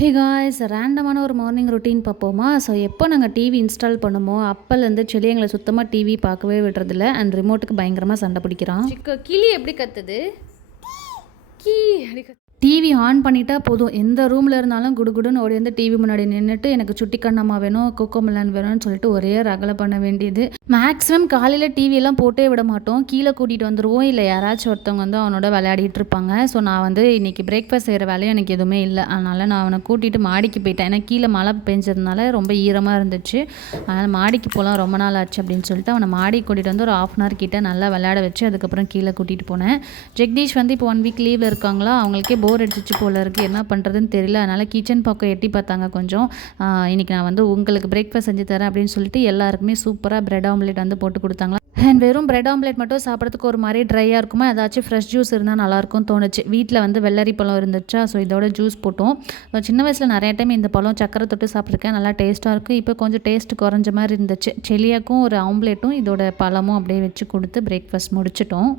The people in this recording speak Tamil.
ஹே காய்ஸ், ரேண்டமான ஒரு மார்னிங் ரொட்டீன் பார்ப்போமா? ஸோ எப்போ நாங்கள் டிவி இன்ஸ்டால் பண்ணுமோ அப்போலேருந்து செடி எங்களை சுத்தமாக டிவி பார்க்கவே விடுறதில்ல. அண்ட் ரிமோட்டுக்கு பயங்கரமாக சண்டை பிடிக்கிறான். கிளி எப்படி கத்துது? கீ அப்படி டிவி ஆன் பண்ணிட்டா போதும், எந்த ரூமில் இருந்தாலும் குடுகுடுன்னு ஓடி வந்து டிவி முன்னாடி நின்றுட்டு எனக்கு சுட்டி கண்ணம்மா வேணும், கோகோமெலான் வேணும்னு சொல்லிட்டு ஒரே ரகலை பண்ண வேண்டியது. மேக்ஸிமம் காலையில் டிவியெல்லாம் போட்டே விட மாட்டோம், கீழே கூட்டிகிட்டு வந்துடுவோம். இல்லை யாராச்சும் ஒருத்தவங்க வந்து அவனோட விளையாடிட்டு இருப்பாங்க. ஸோ நான் வந்து இன்றைக்கி பிரேக்ஃபாஸ்ட் செய்கிற வேலையும் எனக்கு எதுவுமே இல்லை. அதனால் நான் அவனை கூட்டிகிட்டு மாடிக்கு போயிட்டேன். ஏன்னா கீழே மழை பெஞ்சதுனால ரொம்ப ஈரமாக இருந்துச்சு. அதனால் மாடிக்கு போகலாம், ரொம்ப நாள் ஆச்சு அப்படின்னு சொல்லிட்டு அவனை மாடி கூட்டிகிட்டு வந்து ஒரு 1/2 hour கிட்டே நல்லா விளையாட வச்சு அதுக்கப்புறம் கீழே கூட்டிகிட்டு போனேன். ஜெகதீஷ் வந்து இப்போ 1 week லீவில் இருக்காங்களா, அவங்களுக்கே போர் அடிச்சிச்சு போல இருக்குது, என்ன பண்ணுறதுன்னு தெரியல. அதனால் கிச்சன் பக்கம் எட்டி பார்த்தாங்க கொஞ்சம். இன்றைக்கி நான் வந்து உங்களுக்கு பிரேக்ஃபாஸ்ட் செஞ்சு தரேன் அப்படின்னு சொல்லிட்டு எல்லாருக்குமே சூப்பராக பிரெட் ஆம்லேட் வந்து போட்டு கொடுத்தாங்களா. அண்ட் வெறும் பிரெட் ஆம்லேட் மட்டும் சாப்பிட்றதுக்கு ஒரு மாதிரி ட்ரையாக இருக்குமா, ஏதாச்சும் ஃப்ரெஷ் ஜூஸ் இருந்தால் நல்லாயிருக்கும் தோணுச்சு. வீட்டில் வந்து வெள்ளரி பழம் இருந்துச்சா, ஸோ இதோட ஜூஸ் போட்டோம். சின்ன வயசில் நிறைய டைம் இந்த பழம் சக்கரை தொட்டு சாப்பிட்ருக்கேன், நல்லா டேஸ்ட்டாக இருக்குது. இப்போ கொஞ்சம் டேஸ்ட் குறைஞ்ச மாதிரி இருந்துச்சு. செலியாக்கும் ஒரு ஆம்லேட்டும் இதோட பழமும் அப்படியே வச்சு கொடுத்து பிரேக்ஃபாஸ்ட் முடிச்சிட்டோம்.